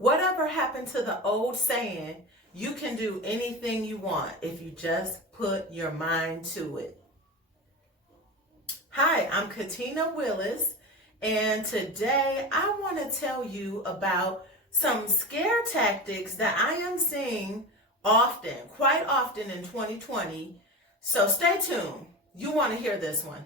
Whatever happened to the old saying, you can do anything you want if you just put your mind to it? Hi, I'm Katina Willis, and today I want to tell you about some scare tactics that I am seeing often, quite often in 2020. So stay tuned. You want to hear this one.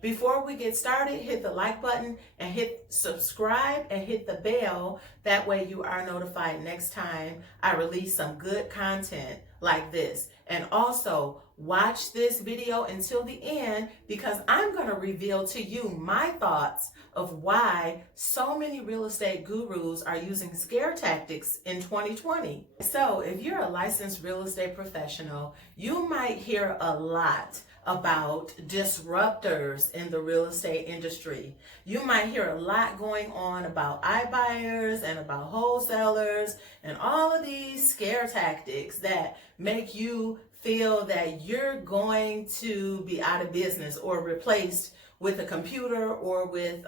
Before we get started, hit the like button and hit subscribe and hit the bell. That way you are notified next time I release some good content like this. And also watch this video until the end, because I'm going to reveal to you my thoughts of why so many real estate gurus are using scare tactics in 2020. So if you're a licensed real estate professional, you might hear a lot about disruptors in the real estate industry. You might hear a lot going on about iBuyers and about wholesalers and all of these scare tactics that make you feel that you're going to be out of business or replaced with a computer or with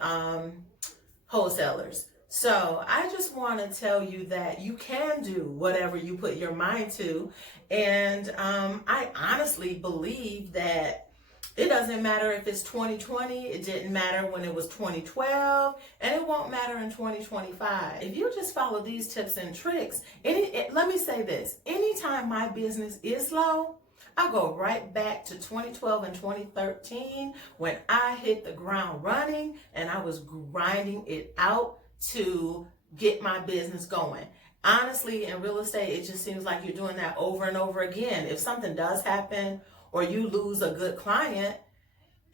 wholesalers. So I just want to tell you that you can do whatever you put your mind to. And I honestly believe that it doesn't matter if it's 2020, it didn't matter when it was 2012, and it won't matter in 2025. If you just follow these tips and tricks, let me say this, anytime my business is low, I go right back to 2012 and 2013 when I hit the ground running and I was grinding it out to get my business going. Honestly, in real estate, it just seems like you're doing that over and over again. If something does happen or you lose a good client,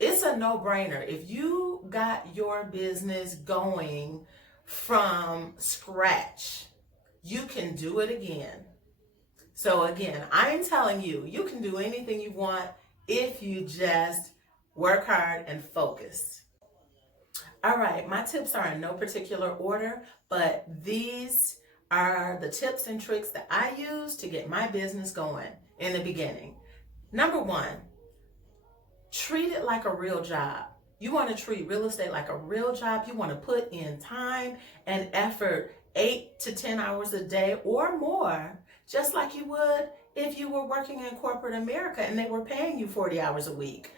it's a no-brainer. If you got your business going from scratch, you can do it again. So again, I'm telling you, you can do anything you want if you just work hard and focus. All right, my tips are in no particular order, but these are the tips and tricks that I use to get my business going in the beginning. Number one, treat it like a real job. You want to treat real estate like a real job. You want to put in time and effort, 8 to 10 hours a day or more, just like you would if you were working in corporate America and they were paying you 40 hours a week.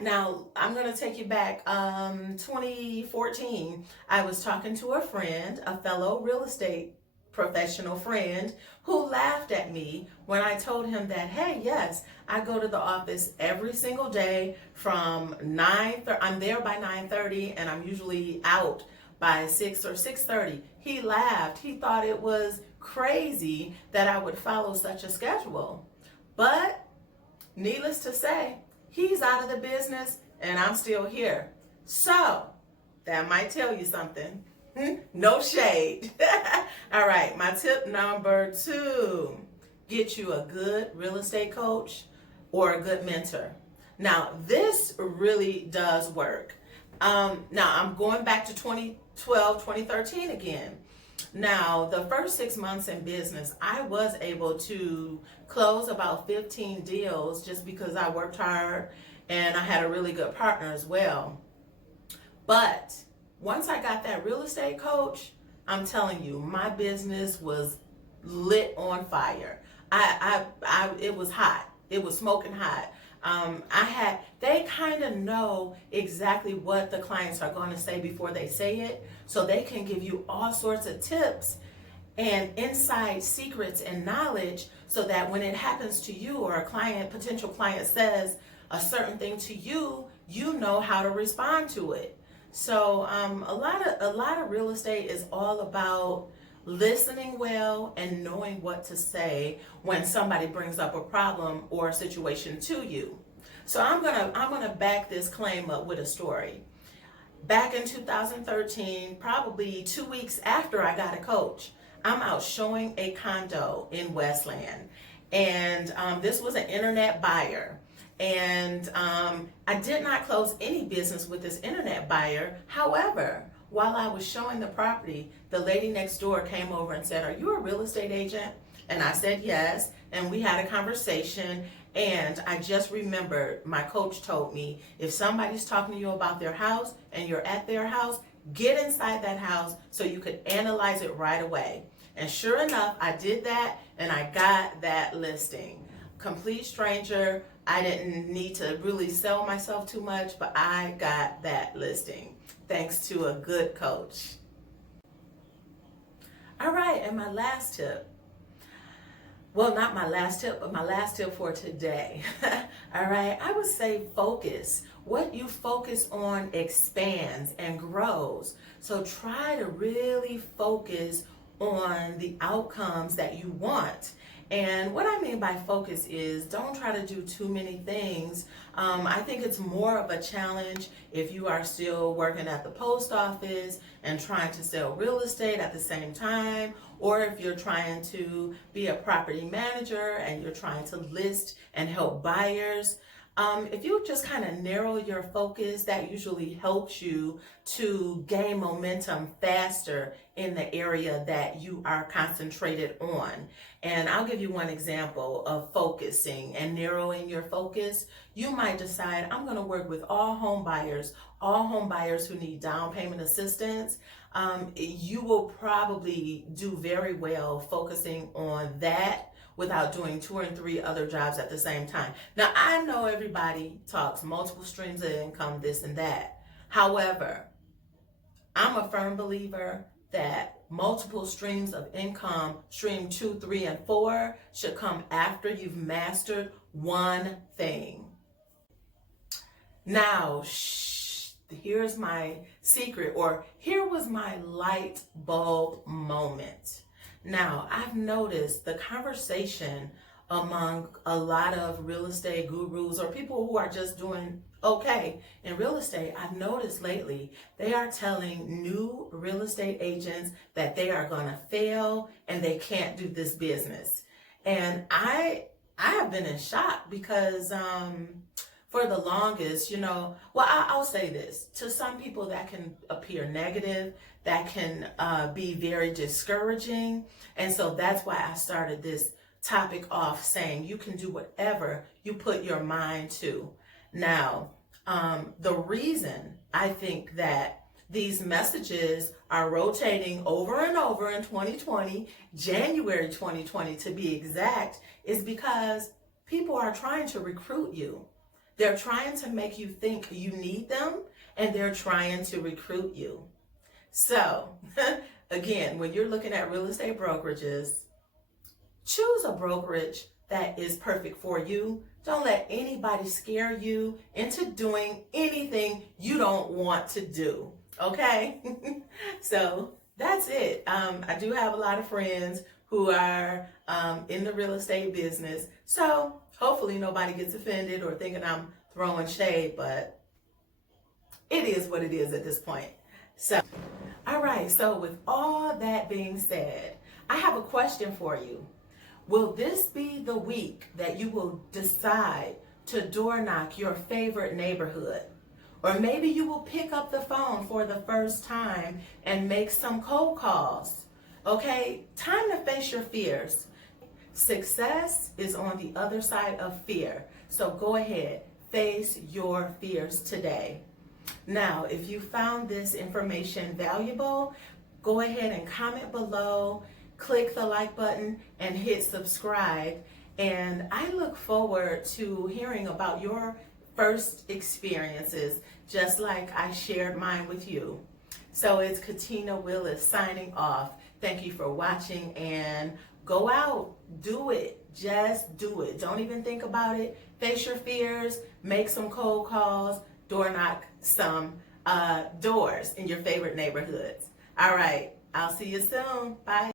Now, I'm going to take you back, 2014, I was talking to a friend, a fellow real estate professional friend, who laughed at me when I told him that, hey, yes, I go to the office every single day from I'm there by 9:30 and I'm usually out by 6 or 6:30. He laughed. He thought it was crazy that I would follow such a schedule. But needless to say, he's out of the business and I'm still here. So that might tell you something. No shade. All right, my tip number 2, get you a good real estate coach or a good mentor. Now, this really does work. Now, I'm going back to 2012, 2013 again. Now, the first 6 months in business, I was able to close about 15 deals just because I worked hard and I had a really good partner as well. But once I got that real estate coach, I'm telling you, my business was lit on fire. It was hot. It was smoking hot. They kind of know exactly what the clients are going to say before they say it, so they can give you all sorts of tips and inside secrets and knowledge, so that when it happens to you or a potential client says a certain thing to you, you know how to respond to it. So a lot of real estate is all about listening well and knowing what to say when somebody brings up a problem or a situation to you. So I'm gonna back this claim up with a story. Back in 2013, probably 2 weeks after I got a coach, I'm out showing a condo in Westland, and this was an internet buyer. And I did not close any business with this internet buyer. However, while I was showing the property, the lady next door came over and said, "Are you a real estate agent?" And I said yes, and we had a conversation, And I just remembered my coach told me, if somebody's talking to you about their house and you're at their house, get inside that house so you could analyze it right away. And sure enough, I did that and I got that listing. Complete stranger. I didn't need to really sell myself too much, but I got that listing thanks to a good coach. All right, and my last tip. Well, not my last tip, but my last tip for today. All right, I would say focus. What you focus on expands and grows. So try to really focus on the outcomes that you want. And what I mean by focus is don't try to do too many things. I think it's more of a challenge if you are still working at the post office and trying to sell real estate at the same time, or if you're trying to be a property manager and you're trying to list and help buyers. If you just kind of narrow your focus, that usually helps you to gain momentum faster in the area that you are concentrated on. And I'll give you one example of focusing and narrowing your focus. You might decide, I'm going to work with all home buyers who need down payment assistance. You will probably do very well focusing on that without doing 2 or 3 other jobs at the same time. Now, I know everybody talks multiple streams of income, this and that. However, I'm a firm believer that multiple streams of income, stream 2, 3, and 4, should come after you've mastered one thing. Now, here's my secret, or here was my light bulb moment. Now, I've noticed the conversation among a lot of real estate gurus or people who are just doing okay in real estate. I've noticed lately they are telling new real estate agents that they are going to fail and they can't do this business. And I have been in shock because for the longest, I'll say this. To some people that can appear negative, that can be very discouraging. And so that's why I started this topic off saying you can do whatever you put your mind to. Now, the reason I think that these messages are rotating over and over in 2020, January 2020 to be exact, is because people are trying to recruit you. They're trying to make you think you need them, and they're trying to recruit you. So, again, when you're looking at real estate brokerages, choose a brokerage that is perfect for you. Don't let anybody scare you into doing anything you don't want to do, okay? So, that's it. I do have a lot of friends who are in the real estate business. So, hopefully nobody gets offended or thinking I'm throwing shade, but it is what it is at this point. So, all right, so with all that being said, I have a question for you. Will this be the week that you will decide to door knock your favorite neighborhood? Or maybe you will pick up the phone for the first time and make some cold calls. Okay, time to face your fears. Success is on the other side of fear. So go ahead, face your fears today. Now, if you found this information valuable, go ahead and comment below, click the like button, and hit subscribe. And I look forward to hearing about your first experiences, just like I shared mine with you. So it's Katina Willis signing off. Thank you for watching, and go out, do it, just do it. Don't even think about it. Face your fears, make some cold calls, door knock some doors in your favorite neighborhoods. All right, I'll see you soon. Bye.